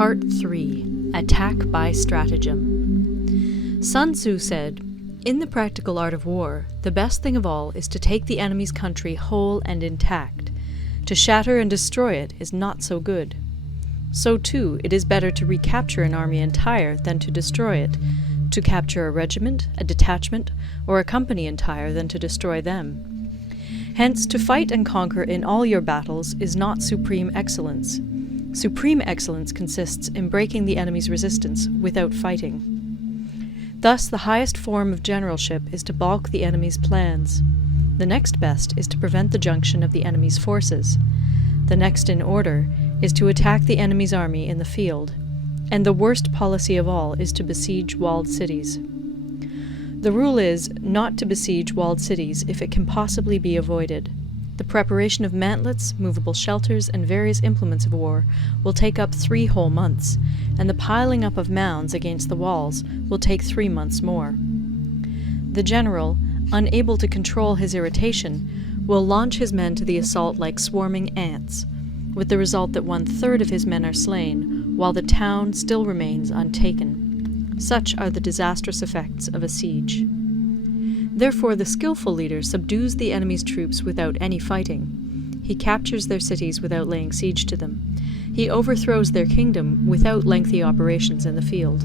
Part 3. Attack by Stratagem. Sun Tzu said, "In the practical art of war, the best thing of all is to take the enemy's country whole and intact. To shatter and destroy it is not so good. So too, it is better to recapture an army entire than to destroy it, to capture a regiment, a detachment, or a company entire than to destroy them. Hence, to fight and conquer in all your battles is not supreme excellence. Supreme excellence consists in breaking the enemy's resistance without fighting. Thus, the highest form of generalship is to balk the enemy's plans. The next best is to prevent the junction of the enemy's forces. The next in order is to attack the enemy's army in the field. And the worst policy of all is to besiege walled cities. The rule is not to besiege walled cities if it can possibly be avoided. The preparation of mantlets, movable shelters, and various implements of war will take up 3 whole months, and the piling up of mounds against the walls will take 3 months more. The general, unable to control his irritation, will launch his men to the assault like swarming ants, with the result that 1/3 of his men are slain, while the town still remains untaken. Such are the disastrous effects of a siege. Therefore the skillful leader subdues the enemy's troops without any fighting. He captures their cities without laying siege to them. He overthrows their kingdom without lengthy operations in the field.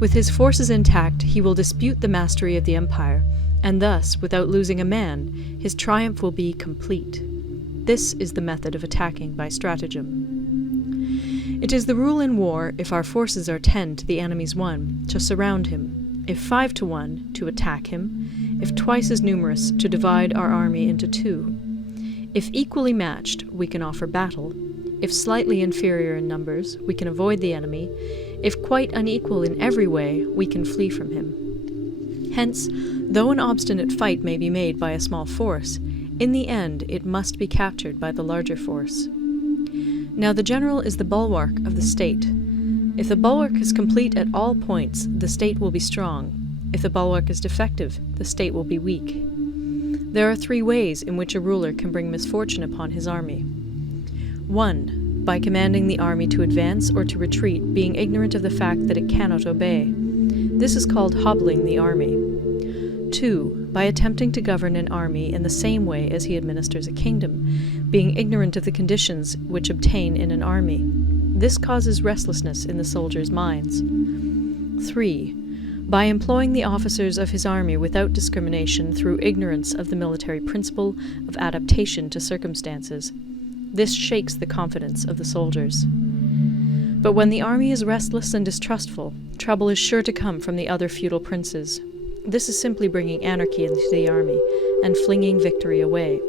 With his forces intact, he will dispute the mastery of the empire, and thus, without losing a man, his triumph will be complete. This is the method of attacking by stratagem. It is the rule in war, if our forces are 10 to the enemy's 1, to surround him; if 5 to 1, to attack him; if twice as numerous, to divide our army into 2. If equally matched, we can offer battle; if slightly inferior in numbers, we can avoid the enemy; if quite unequal in every way, we can flee from him. Hence, though an obstinate fight may be made by a small force, in the end it must be captured by the larger force. Now the general is the bulwark of the state. If the bulwark is complete at all points, the state will be strong. If the bulwark is defective, the state will be weak. There are 3 ways in which a ruler can bring misfortune upon his army. 1. By commanding the army to advance or to retreat, being ignorant of the fact that it cannot obey. This is called hobbling the army. 2. By attempting to govern an army in the same way as he administers a kingdom, being ignorant of the conditions which obtain in an army. This causes restlessness in the soldiers' minds. 3. By employing the officers of his army without discrimination through ignorance of the military principle of adaptation to circumstances. This shakes the confidence of the soldiers. But when the army is restless and distrustful, trouble is sure to come from the other feudal princes. This is simply bringing anarchy into the army and flinging victory away.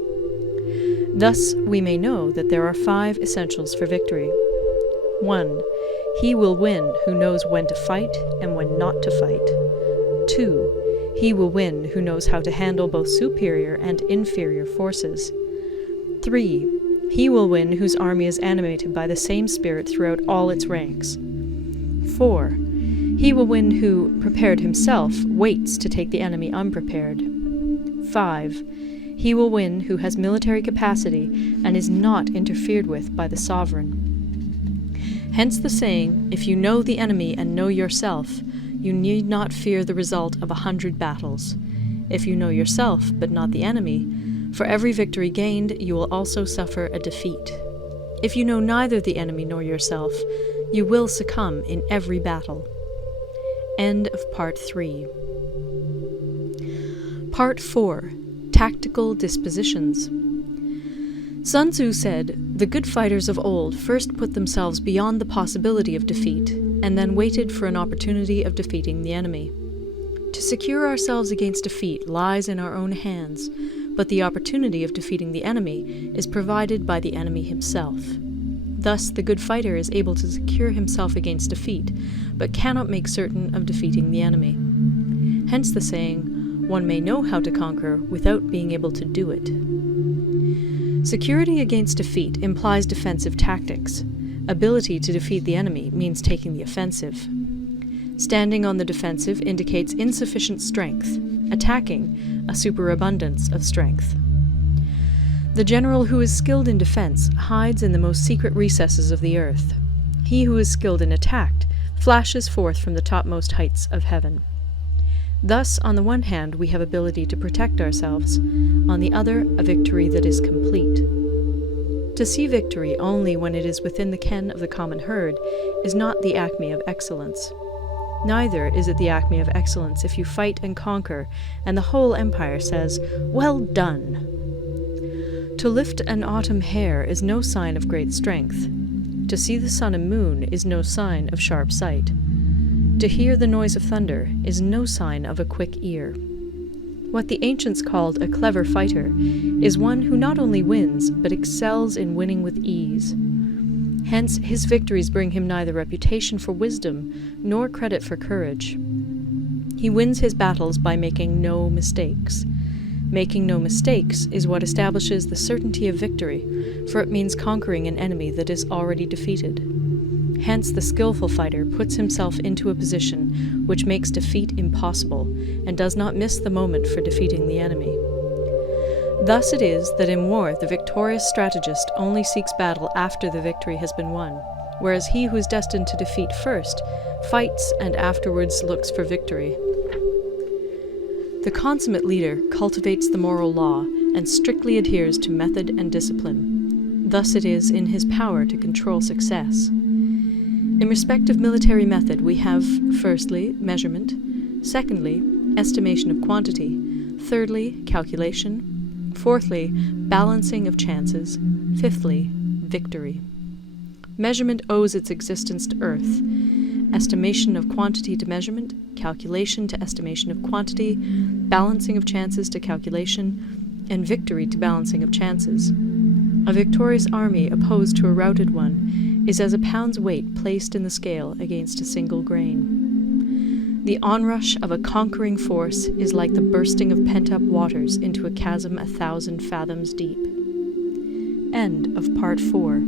Thus, we may know that there are 5 essentials for victory. 1. He will win who knows when to fight and when not to fight. 2. He will win who knows how to handle both superior and inferior forces. 3. He will win whose army is animated by the same spirit throughout all its ranks. 4. He will win who, prepared himself, waits to take the enemy unprepared. 5. He will win who has military capacity and is not interfered with by the sovereign. Hence the saying, if you know the enemy and know yourself, you need not fear the result of 100 battles. If you know yourself, but not the enemy, for every victory gained, you will also suffer a defeat. If you know neither the enemy nor yourself, you will succumb in every battle. End of Part 3. Part 4. Tactical Dispositions. Sun Tzu said, "The good fighters of old first put themselves beyond the possibility of defeat, and then waited for an opportunity of defeating the enemy. To secure ourselves against defeat lies in our own hands, but the opportunity of defeating the enemy is provided by the enemy himself. Thus, the good fighter is able to secure himself against defeat, but cannot make certain of defeating the enemy. Hence the saying, one may know how to conquer without being able to do it." Security against defeat implies defensive tactics. Ability to defeat the enemy means taking the offensive. Standing on the defensive indicates insufficient strength. Attacking, a superabundance of strength. The general who is skilled in defense hides in the most secret recesses of the earth. He who is skilled in attack flashes forth from the topmost heights of heaven. Thus, on the one hand, we have ability to protect ourselves, on the other, a victory that is complete. To see victory only when it is within the ken of the common herd is not the acme of excellence. Neither is it the acme of excellence if you fight and conquer, and the whole empire says, "Well done!" To lift an autumn hair is no sign of great strength. To see the sun and moon is no sign of sharp sight. To hear the noise of thunder is no sign of a quick ear. What the ancients called a clever fighter is one who not only wins, but excels in winning with ease. Hence, his victories bring him neither reputation for wisdom nor credit for courage. He wins his battles by making no mistakes. Making no mistakes is what establishes the certainty of victory, for it means conquering an enemy that is already defeated. Hence, the skillful fighter puts himself into a position which makes defeat impossible, and does not miss the moment for defeating the enemy. Thus it is that in war the victorious strategist only seeks battle after the victory has been won, whereas he who is destined to defeat first fights and afterwards looks for victory. The consummate leader cultivates the moral law and strictly adheres to method and discipline. Thus it is in his power to control success. In respect of military method we have, firstly, measurement, secondly, estimation of quantity, thirdly, calculation, fourthly, balancing of chances, fifthly, victory. Measurement owes its existence to earth, estimation of quantity to measurement, calculation to estimation of quantity, balancing of chances to calculation, and victory to balancing of chances. A victorious army opposed to a routed one is as a pound's weight placed in the scale against a single grain. The onrush of a conquering force is like the bursting of pent-up waters into a chasm 1,000 fathoms deep. End of Part 4.